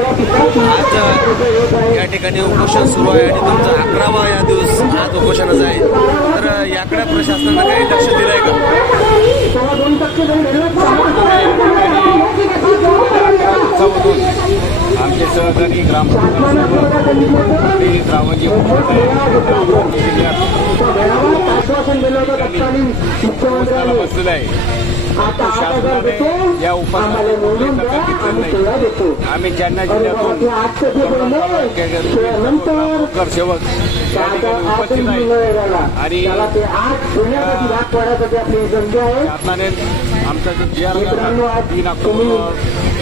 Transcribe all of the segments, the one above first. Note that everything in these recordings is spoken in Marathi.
आज या ठिकाणी उपोषण सुरू आहे आणि तुमचा अकरावा या दिवस आज उपोषणाचा आहे. तर याकडे प्रशासनानं काही लक्ष दिलं आहे का? आमचे सहकारी ग्रामपंचायत रावणजी बसलेलं आहे. शासनाने या घेतलेली नाही आम्ही जालना जिल्ह्यातून नगर सेवक या ठिकाणी उपस्थित आहे आणि शासनाने आमचा जो जी आर तीन ऑक्टोबर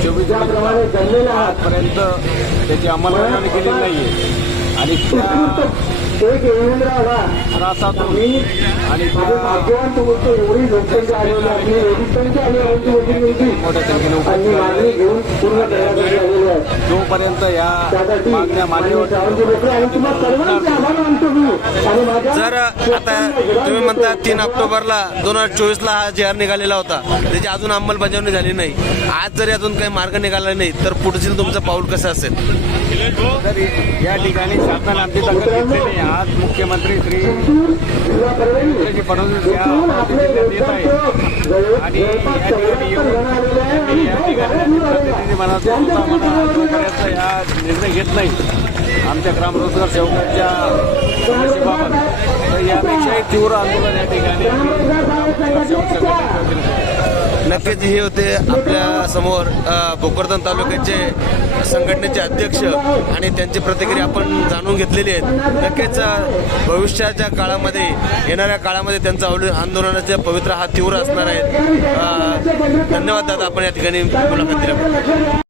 चोवीस आजपर्यंत त्याची अंमलबजावणी केलेली नाहीये. आणि त्रासातून आणि मोठ्या संख्येने. जोपर्यंत या मागण्या मान्य होत जर आता तुम्ही म्हणता तीन ऑक्टोबरला दोन हजार चोवीसला हा जे आर निघालेला होता त्याची अजून अंमलबजावणी झाली नाही. आज जरी अजून काही मार्ग निघाला नाही तर पुढील तुमचं पाऊल कसं असेल? तर या ठिकाणी शासनाने आमची दखल घेतलेली आहे. आज मुख्यमंत्री श्री देवेंद्रजी फडणवीस या येत आहे आणि या ठिकाणी येऊन या ठिकाणी प्रतिनिधी या निर्णय घेत नाही आमच्या ग्रामरोजगार सेवकांच्या यापेक्षाही तीव्र आंदोलन या ठिकाणी नक्कीच हे होते आपल्यासमोर अ, भोकरदन तालुक्याचे संघटनेचे अध्यक्ष आणि त्यांची प्रतिक्रिया आपण जाणून घेतलेली आहेत. नक्कीच भविष्याच्या काळामध्ये येणाऱ्या काळामध्ये त्यांचा आंदोलनाचे पवित्र हा तीव्र असणार आहे धन्यवाद दादा आपण या ठिकाणी मुलाखत दिल्याबद्दल.